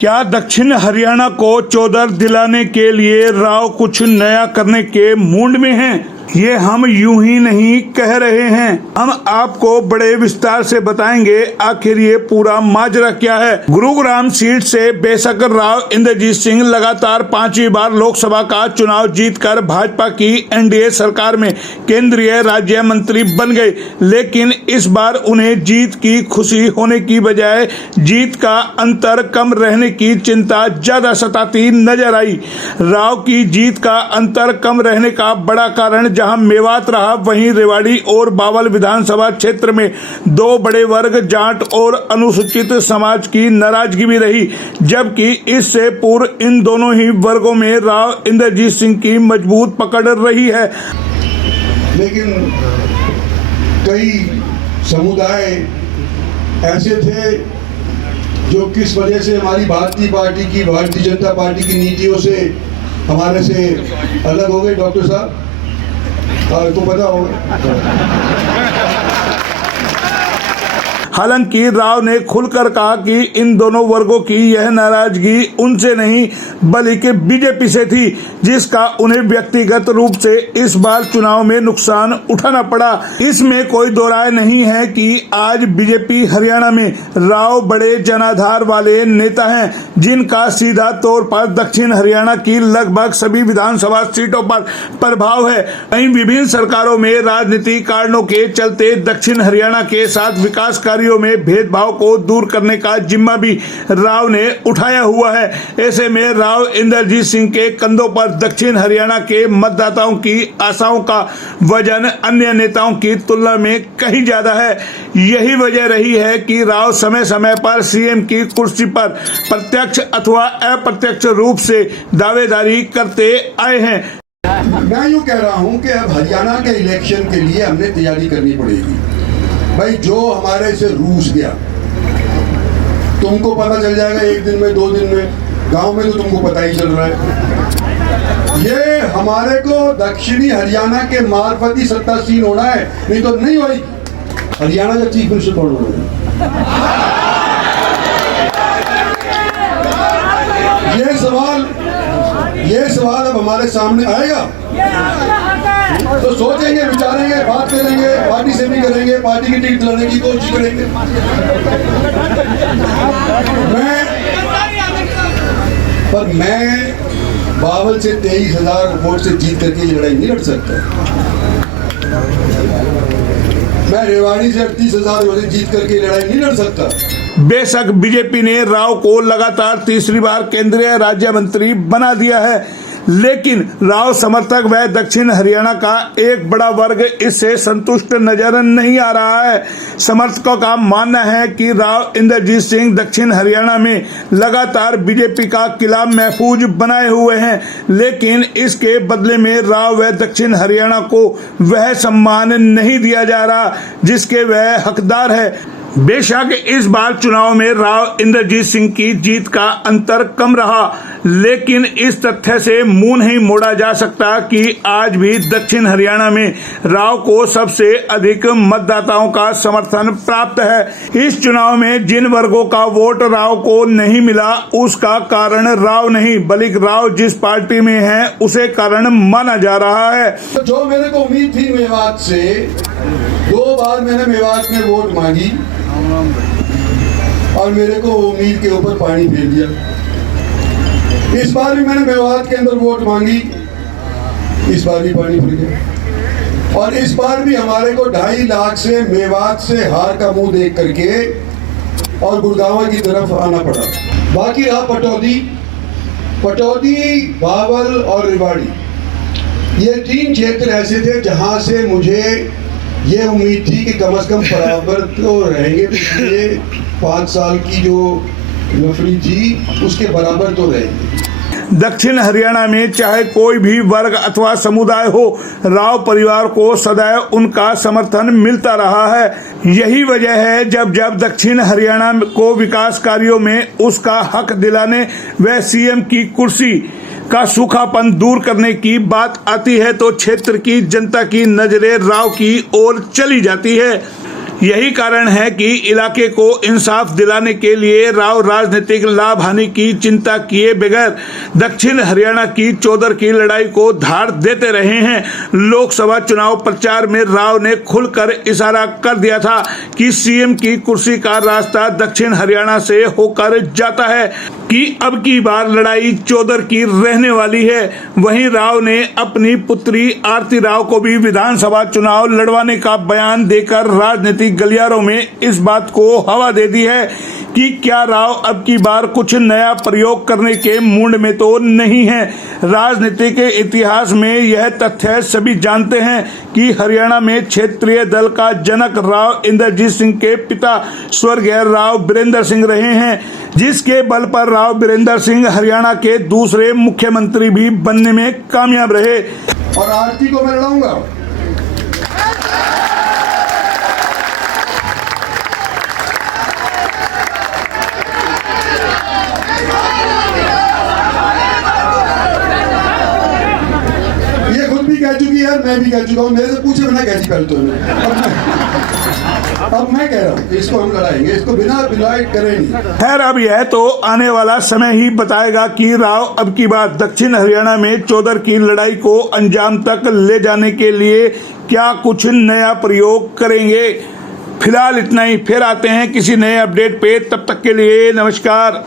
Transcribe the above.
क्या दक्षिण हरियाणा को चौधर दिलाने के लिए राव कुछ नया करने के मूड में हैं? ये हम यूं ही नहीं कह रहे हैं, हम आपको बड़े विस्तार से बताएंगे आखिर ये पूरा माजरा क्या है। गुरुग्राम सीट से बेशक राव इंद्रजीत सिंह लगातार 5वीं बार लोकसभा का चुनाव जीतकर भाजपा की एनडीए सरकार में केंद्रीय राज्य मंत्री बन गए, लेकिन इस बार उन्हें जीत की खुशी होने की बजाय जीत का अंतर कम रहने की चिंता ज्यादा सताती नजर आई। राव की जीत का अंतर कम रहने का बड़ा कारण जहां मेवात रहा, वहीं रेवाड़ी और बावल विधानसभा क्षेत्र में दो बड़े वर्ग जाट और अनुसूचित समाज की नाराजगी भी रही, जबकि इससे पूर्व इन दोनों ही वर्गों में राव इंद्रजीत सिंह की मजबूत पकड़ रही है। लेकिन कई समुदाय ऐसे थे जो किस वजह से हमारी भारतीय जनता पार्टी की नीतियों से हमारे से अलग हो गए। डॉक्टर साहब आपको पता होगा। हालांकि राव ने खुलकर कहा कि इन दोनों वर्गों की यह नाराजगी उनसे नहीं बल्कि बीजेपी से थी, जिसका उन्हें व्यक्तिगत रूप से इस बार चुनाव में नुकसान उठाना पड़ा। इसमें कोई दो राय नहीं है कि आज बीजेपी हरियाणा में राव बड़े जनाधार वाले नेता हैं, जिनका सीधा तौर पर दक्षिण हरियाणा की लगभग सभी विधानसभा सीटों पर प्रभाव है। वहीं विभिन्न सरकारों में राजनीतिक कारणों के चलते दक्षिण हरियाणा के साथ विकास में भेदभाव को दूर करने का जिम्मा भी राव ने उठाया हुआ है। ऐसे में राव इंद्रजीत सिंह के कंधों पर दक्षिण हरियाणा के मतदाताओं की आशाओं का वजन अन्य नेताओं की तुलना में कहीं ज्यादा है। यही वजह रही है कि राव समय समय पर सीएम की कुर्सी पर प्रत्यक्ष अथवा अप्रत्यक्ष रूप से दावेदारी करते आए हैं। मैं यूं कह रहा हूं कि अब हरियाणा के इलेक्शन के लिए हमने तैयारी करनी पड़ेगी। भाई जो हमारे से रूस गया, तुमको पता चल जाएगा एक दिन में, 2 दिन में, गांव में तो तुमको पता ही चल रहा है। ये हमारे को दक्षिणी हरियाणा के मार्फत ही सत्तासीन होना है, नहीं तो नहीं होगी। हरियाणा का चीफ मिनिस्टर कौन होगा? ये सवाल अब हमारे सामने आएगा तो सोचेंगे, विचारेंगे, बात करेंगे, पार्टी से भी करेंगे, पार्टी की टिकट दिलाने की कोशिश करेंगे। मैं बावल से 23,000 वोट से जीत करके ये लड़ाई नहीं लड़ सकता। मैं रेवाड़ी से 38,000 वोट से जीत करके लड़ाई नहीं लड़ सकता। बेशक बीजेपी ने राव को लगातार तीसरी बार केंद्रीय राज्य मंत्री बना दिया है, लेकिन राव समर्थक व दक्षिण हरियाणा का एक बड़ा वर्ग इससे संतुष्ट नजर नहीं आ रहा है। समर्थकों का मानना है कि राव इंद्रजीत सिंह दक्षिण हरियाणा में लगातार बीजेपी का किला महफूज बनाए हुए हैं, लेकिन इसके बदले में राव व दक्षिण हरियाणा को वह सम्मान नहीं दिया जा रहा जिसके वह हकदार है। बेशक इस बार चुनाव में राव इंद्रजीत सिंह की जीत का अंतर कम रहा, लेकिन इस तथ्य से मुंह नहीं मोड़ा जा सकता कि आज भी दक्षिण हरियाणा में राव को सबसे अधिक मतदाताओं का समर्थन प्राप्त है। इस चुनाव में जिन वर्गों का वोट राव को नहीं मिला, उसका कारण राव नहीं बल्कि राव जिस पार्टी में है उसे कारण माना जा रहा है। तो जो मेरे को उम्मीद थी मेवात से, 2 बार मैंने मेवात में वोट मांगी और मेरे को उम्मीद के ऊपर पानी फेर दिया। इस बार भी मैंने मेवात के अंदर वोट मांगी, इस बार भी पानी फिर गया। और इस बार भी हमारे को 2.5 लाख से मेवात से हार का मुंह देख करके और गुड़गांव की तरफ आना पड़ा। बाकी रहा पटौदी, बावल और रेवाड़ी, ये 3 क्षेत्र ऐसे थे जहां से मुझे ये उम्मीद थी कि कम से कम बराबर तो रहेंगे। पिछले 5 साल की जो नफरी थी उसके बराबर तो रहेंगे। दक्षिण हरियाणा में चाहे कोई भी वर्ग अथवा समुदाय हो, राव परिवार को सदैव उनका समर्थन मिलता रहा है। यही वजह है जब दक्षिण हरियाणा को विकास कार्यों में उसका हक दिलाने व सीएम की कुर्सी का सूखापन दूर करने की बात आती है तो क्षेत्र की जनता की नजरें राव की ओर चली जाती है। यही कारण है कि इलाके को इंसाफ दिलाने के लिए राव राजनीतिक लाभ हानि की चिंता किए बगैर दक्षिण हरियाणा की चौधर की लड़ाई को धार देते रहे हैं। लोकसभा चुनाव प्रचार में राव ने खुलकर इशारा कर दिया था कि सीएम की कुर्सी का रास्ता दक्षिण हरियाणा से होकर जाता है, कि अब की बार लड़ाई चौधर की रहने वाली है। वहीं राव ने अपनी पुत्री आरती राव को भी विधानसभा चुनाव लड़वाने का बयान देकर राजनीतिक गलियारों में इस बात को हवा दे दी है कि क्या राव अब की बार कुछ नया प्रयोग करने के मूड में तो नहीं है। राजनीति के इतिहास में यह तथ्य सभी जानते हैं कि हरियाणा में क्षेत्रीय दल का जनक राव इंद्रजीत सिंह के पिता स्वर्गीय राव बीरेंद्र सिंह रहे हैं, जिसके बल पर राव बीरेंद्र सिंह हरियाणा के दूसरे मुख्यमंत्री भी बनने में कामयाब रहे। और आरती को मैं लड़ाऊंगा। ये खुद भी कह चुकी है, मैं भी कह चुका हूं। मेरे से पूछे बिना कहती पहले तो अब मैं कह रहा हूं कि इसको हम लड़ाएंगे, इसको बिना बिलाइट करेंगे। खैर, अब यह तो आने वाला समय ही बताएगा कि राव अब की बार दक्षिण हरियाणा में चौधर की लड़ाई को अंजाम तक ले जाने के लिए क्या कुछ नया प्रयोग करेंगे। फिलहाल इतना ही, फिर आते हैं किसी नए अपडेट पे। तब तक के लिए नमस्कार।